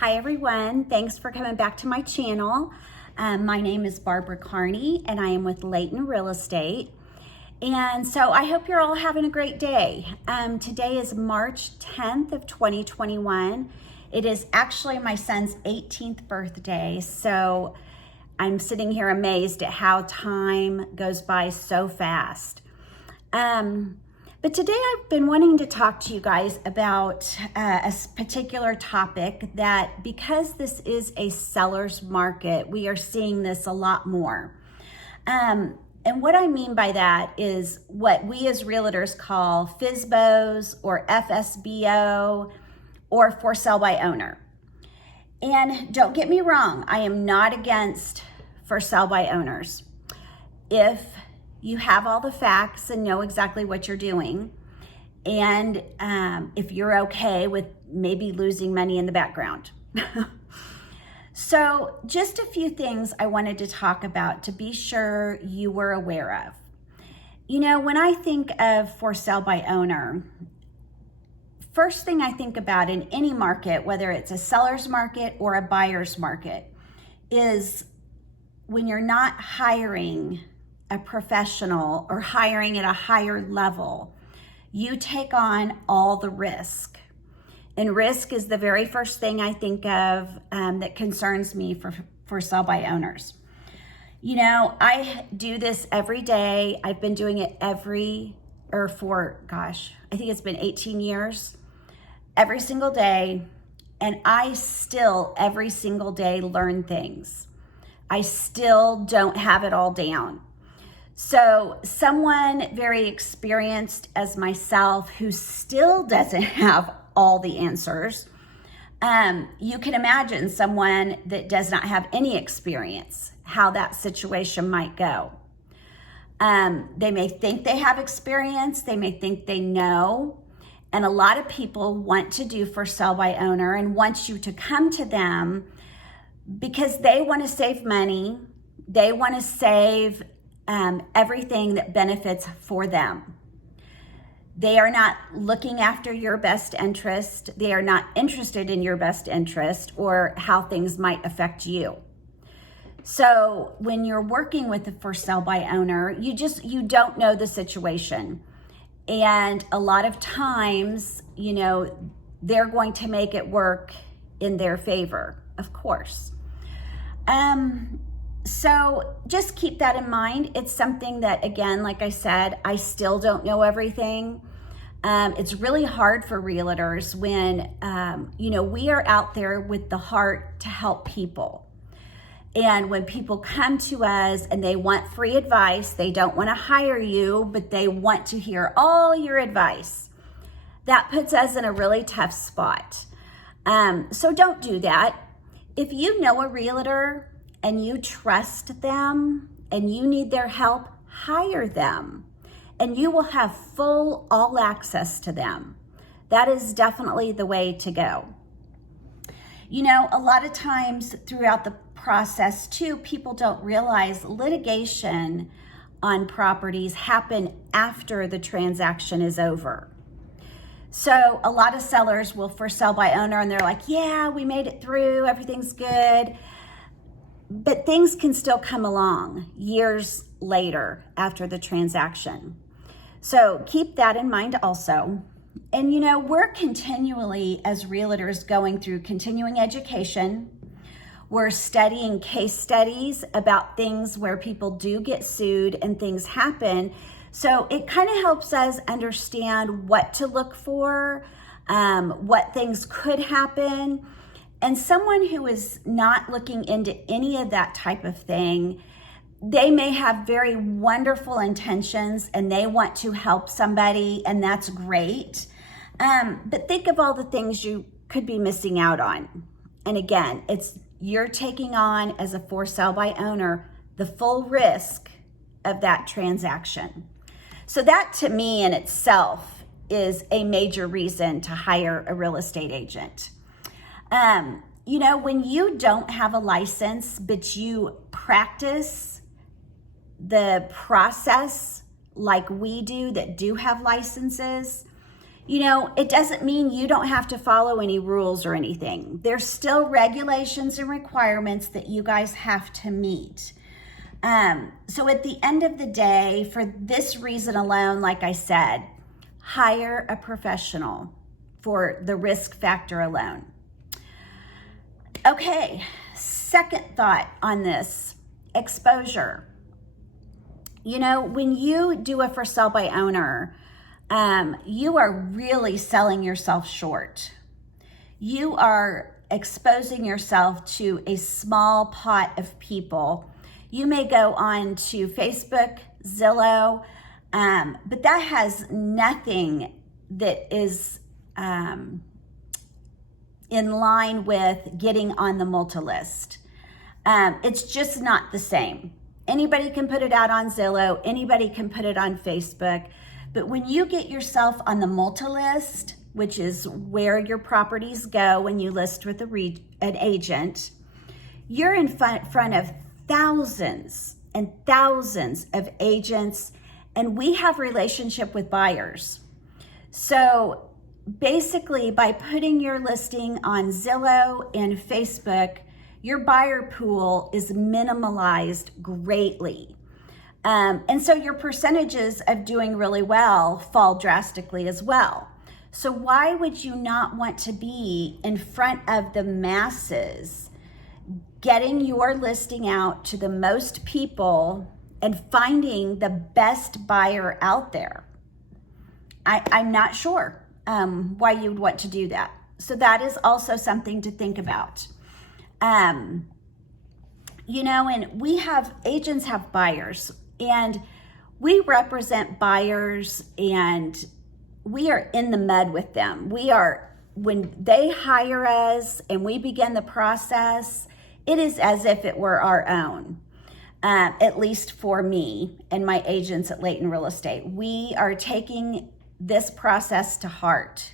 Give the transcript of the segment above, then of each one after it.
Hi everyone, thanks for coming back to my channel. My name is Barbara Carney and I am with Layton Real Estate. And so I hope you're all having a great day. Today is March 10th of 2021. It is actually my son's 18th birthday. So I'm sitting here amazed at how time goes by so fast. But today I've been wanting to talk to you guys about a particular topic that, because this is a seller's market, we are seeing this a lot more. And what I mean by that is what we as realtors call FSBOs or FSBO or for sale by owner. And don't get me wrong, I am not against for sale by owners. If you have all the facts and know exactly what you're doing, and if you're okay with maybe losing money in the background. So just a few things I wanted to talk about to be sure you were aware of. You know, when I think of for sale by owner, first thing I think about in any market, whether it's a seller's market or a buyer's market, is when you're not hiring a professional or hiring at a higher level, you take on all the risk. And risk is the very first thing I think of that concerns me for sale by owners. You know, I do this every day. I've been doing it I think it's been 18 years, every single day. And I still, every single day, learn things. I still don't have it all down. So someone very experienced as myself who still doesn't have all the answers, you can imagine someone that does not have any experience, how that situation might go. They may think they have experience, they may think they know, and a lot of people want to do for sale by owner and want you to come to them because they want to save money, they want to save everything that benefits for them. They are not looking after your best interest. They are not interested in your best interest or how things might affect you. So when you're working with a for sale by owner, you don't know the situation. And a lot of times, you know, they're going to make it work in their favor, of course. So just keep that in mind. It's something that, again, like I said, I still don't know everything. It's really hard for realtors when, we are out there with the heart to help people. And when people come to us and they want free advice, they don't want to hire you, but they want to hear all your advice. That puts us in a really tough spot. So don't do that. If you know a realtor and you trust them and you need their help, hire them and you will have full all access to them. That is definitely the way to go. You know, a lot of times throughout the process too, people don't realize litigation on properties happen after the transaction is over. So a lot of sellers will for sale by owner and they're like, yeah, we made it through, everything's good. But things can still come along years later after the transaction. So keep that in mind also. And you know, we're continually as realtors going through continuing education. We're studying case studies about things where people do get sued and things happen. So it kind of helps us understand what to look for, what things could happen. And someone who is not looking into any of that type of thing, they may have very wonderful intentions and they want to help somebody, and that's great. But think of all the things you could be missing out on. And again, you're taking on, as a for sale by owner, the full risk of that transaction. So that, to me in itself, is a major reason to hire a real estate agent. You know, when you don't have a license, but you practice the process like we do that do have licenses, it doesn't mean you don't have to follow any rules or anything. There's still regulations and requirements that you guys have to meet. So at the end of the day, for this reason alone, like I said, hire a professional for the risk factor alone. Okay, second thought on this, exposure. When you do a for sale by owner, you are really selling yourself short. You are exposing yourself to a small pot of people. You may go on to Facebook, Zillow, but that has nothing that is in line with getting on the multi-list. It's just not the same. Anybody can put it out on Zillow, anybody can put it on Facebook, but when you get yourself on the multi-list, which is where your properties go when you list with an agent, you're in front of thousands and thousands of agents, and we have relationship with buyers. So basically, by putting your listing on Zillow and Facebook, your buyer pool is minimalized greatly. And so your percentages of doing really well fall drastically as well. So why would you not want to be in front of the masses, getting your listing out to the most people and finding the best buyer out there? I'm not sure why you would want to do that. So that is also something to think about. And agents have buyers, and we represent buyers, and we are in the mud with them. When they hire us and we begin the process, it is as if it were our own. At least for me and my agents at Layton Real Estate, we are taking this process to heart.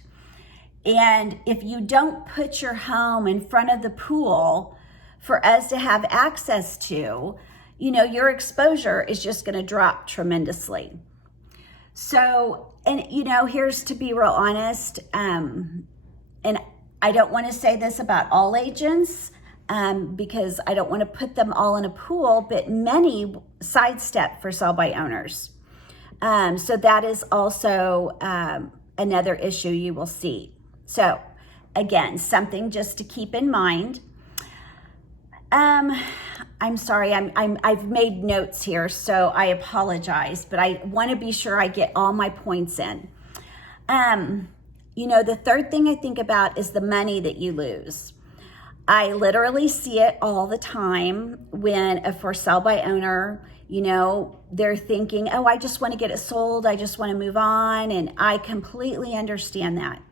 And if you don't put your home in front of the pool for us to have access to, your exposure is just going to drop tremendously. So, and here's to be real honest, and I don't want to say this about all agents, because I don't want to put them all in a pool, but many sidestep for sell by owners. So that is also another issue you will see. So again, something just to keep in mind. I'm sorry, I've made notes here, so I apologize, but I want to be sure I get all my points in. The third thing I think about is the money that you lose. I literally see it all the time when a for sale by owner, they're thinking, oh, I just want to get it sold. I just want to move on. And I completely understand that.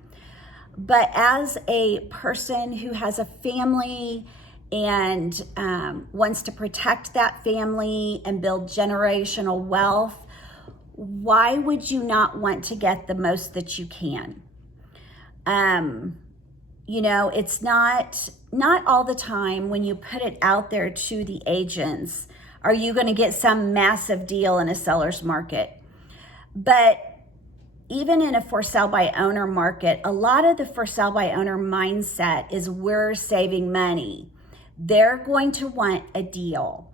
But as a person who has a family and wants to protect that family and build generational wealth, why would you not want to get the most that you can? It's not all the time when you put it out there to the agents, are you going to get some massive deal in a seller's market? But even in a for sale by owner market, a lot of the for sale by owner mindset is we're saving money. They're going to want a deal.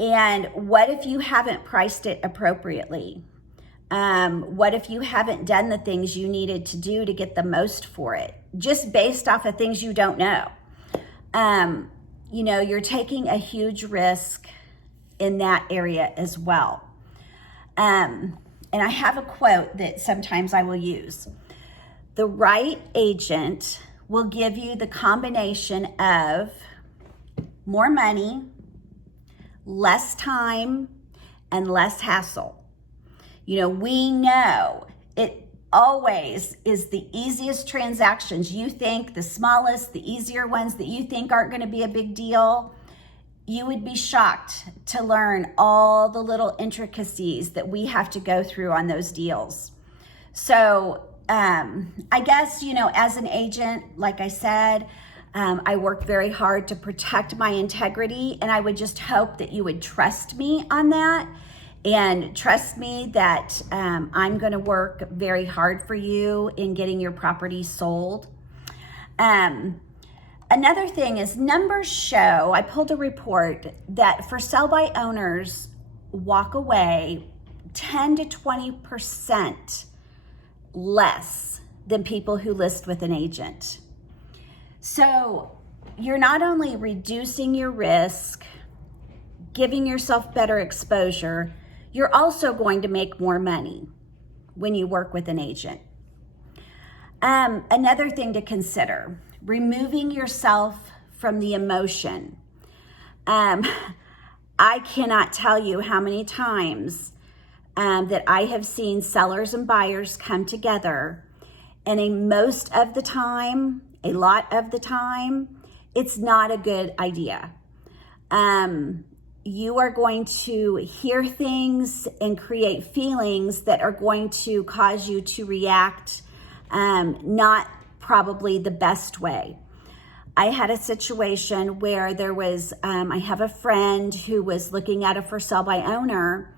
And what if you haven't priced it appropriately? What if you haven't done the things you needed to do to get the most for it, just based off of things you don't know? You're taking a huge risk in that area as well. And I have a quote that sometimes I will use. The right agent will give you the combination of more money, less time, and less hassle. We know it always is the easiest transactions. You think the smallest, the easier ones that you think aren't going to be a big deal. You would be shocked to learn all the little intricacies that we have to go through on those deals. So I guess, as an agent, like I said, I work very hard to protect my integrity, and I would just hope that you would trust me on that. And trust me that I'm going to work very hard for you in getting your property sold. Another thing is numbers show, I pulled a report that for sell by owners walk away 10 to 20% less than people who list with an agent. So you're not only reducing your risk, giving yourself better exposure, you're also going to make more money when you work with an agent. Another thing to consider, removing yourself from the emotion. I cannot tell you how many times that I have seen sellers and buyers come together, and a lot of the time, it's not a good idea. You are going to hear things and create feelings that are going to cause you to react not probably the best way. I had a situation where there was, I have a friend who was looking at a for sale by owner,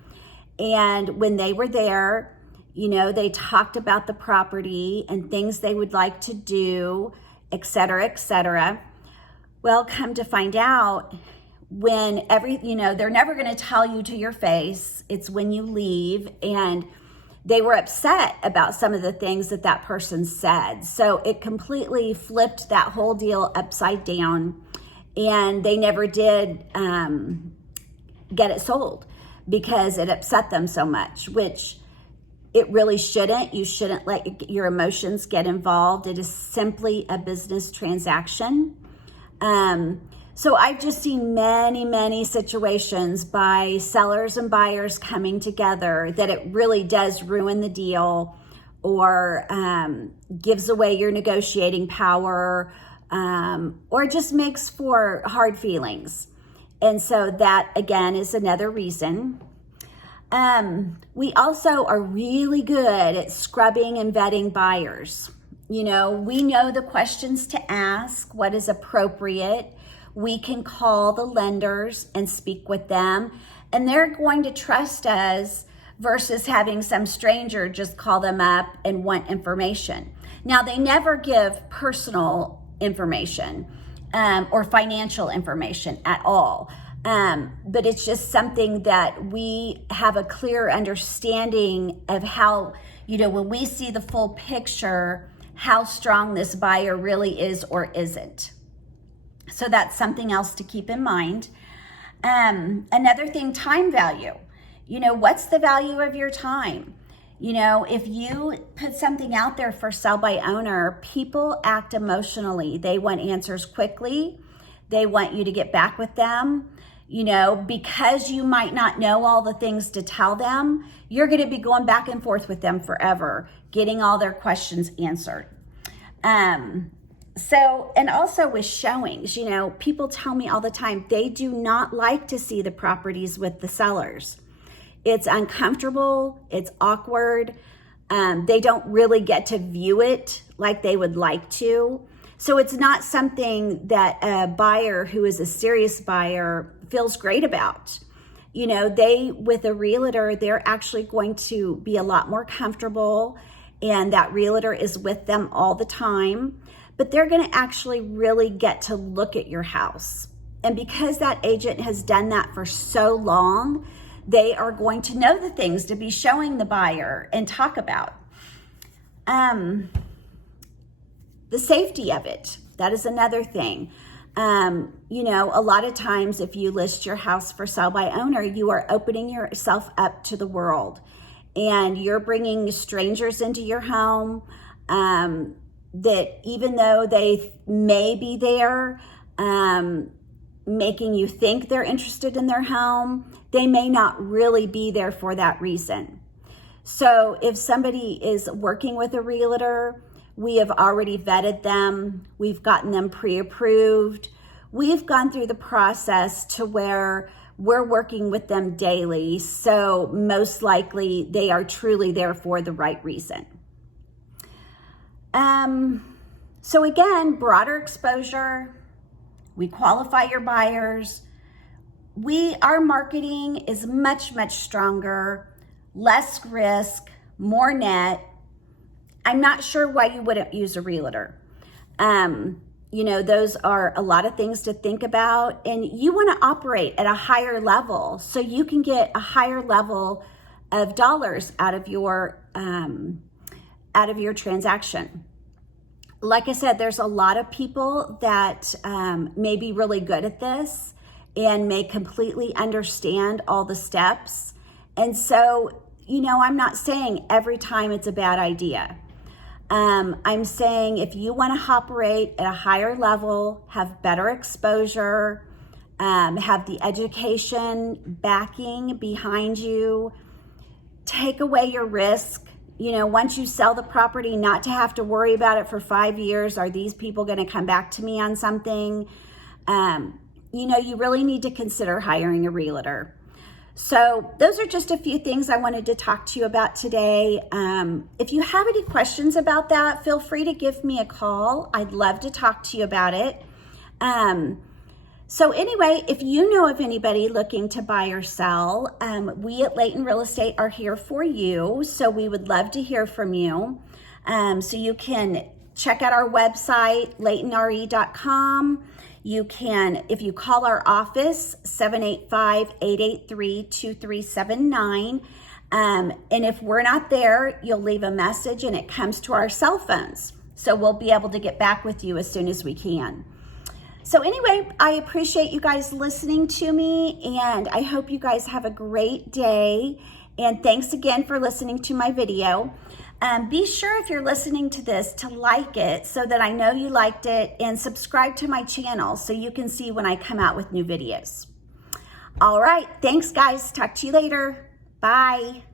and when they were there, they talked about the property and things they would like to do, et cetera, et cetera. Well, come to find out, when they're never going to tell you to your face. It's when you leave, and they were upset about some of the things that person said. So it completely flipped that whole deal upside down, and they never did get it sold because it upset them so much, which it really shouldn't. You shouldn't let your emotions get involved. It is simply a business transaction. So I've just seen many, many situations by sellers and buyers coming together that it really does ruin the deal, or gives away your negotiating power, or just makes for hard feelings. And so that, again, is another reason. We also are really good at scrubbing and vetting buyers. We know the questions to ask, what is appropriate. We can call the lenders and speak with them, and they're going to trust us versus having some stranger just call them up and want information. Now, they never give personal information or financial information at all, but it's just something that we have a clear understanding of how, when we see the full picture, how strong this buyer really is or isn't. So that's something else to keep in mind. Another thing, time value. What's the value of your time? If you put something out there for sell by owner, people act emotionally. They want answers quickly. They want you to get back with them. Because you might not know all the things to tell them, you're going to be going back and forth with them forever, getting all their questions answered. So, and also with showings, people tell me all the time, they do not like to see the properties with the sellers. It's uncomfortable. It's awkward. They don't really get to view it like they would like to. So it's not something that a buyer who is a serious buyer feels great about. With a realtor, they're actually going to be a lot more comfortable, and that realtor is with them all the time. But they're going to actually really get to look at your house. And because that agent has done that for so long, they are going to know the things to be showing the buyer and talk about. The safety of it, that is another thing. A lot of times if you list your house for sale by owner, you are opening yourself up to the world, and you're bringing strangers into your home, that even though they may be there, making you think they're interested in their home, they may not really be there for that reason. So if somebody is working with a realtor, we have already vetted them. We've gotten them pre-approved. We've gone through the process to where we're working with them daily. So most likely they are truly there for the right reason. So again, broader exposure. We qualify your buyers. our marketing is much, much stronger, less risk, more net. I'm not sure why you wouldn't use a realtor. You know, those are a lot of things to think about, and you want to operate at a higher level so you can get a higher level of dollars out of your transaction. Like I said, there's a lot of people that may be really good at this and may completely understand all the steps. And so, you know, I'm not saying every time it's a bad idea. I'm saying if you want to operate at a higher level, have better exposure, have the education backing behind you, take away your risk. You know, once you sell the property, not to have to worry about it for 5 years. Are these people going to come back to me on something? You know, you really need to consider hiring a realtor. So those are just a few things I wanted to talk to you about today. If you have any questions about that, feel free to give me a call. I'd love to talk to you about it. So anyway, if you know of anybody looking to buy or sell, we at Layton Real Estate are here for you. So we would love to hear from you. So you can check out our website, laytonre.com. You can, if you call our office, 785-883-2379. And if we're not there, you'll leave a message and it comes to our cell phones. So we'll be able to get back with you as soon as we can. So anyway, I appreciate you guys listening to me, and I hope you guys have a great day. And thanks again for listening to my video. Be sure if you're listening to this to like it so that I know you liked it, and subscribe to my channel so you can see when I come out with new videos. All right, thanks guys. Talk to you later. Bye.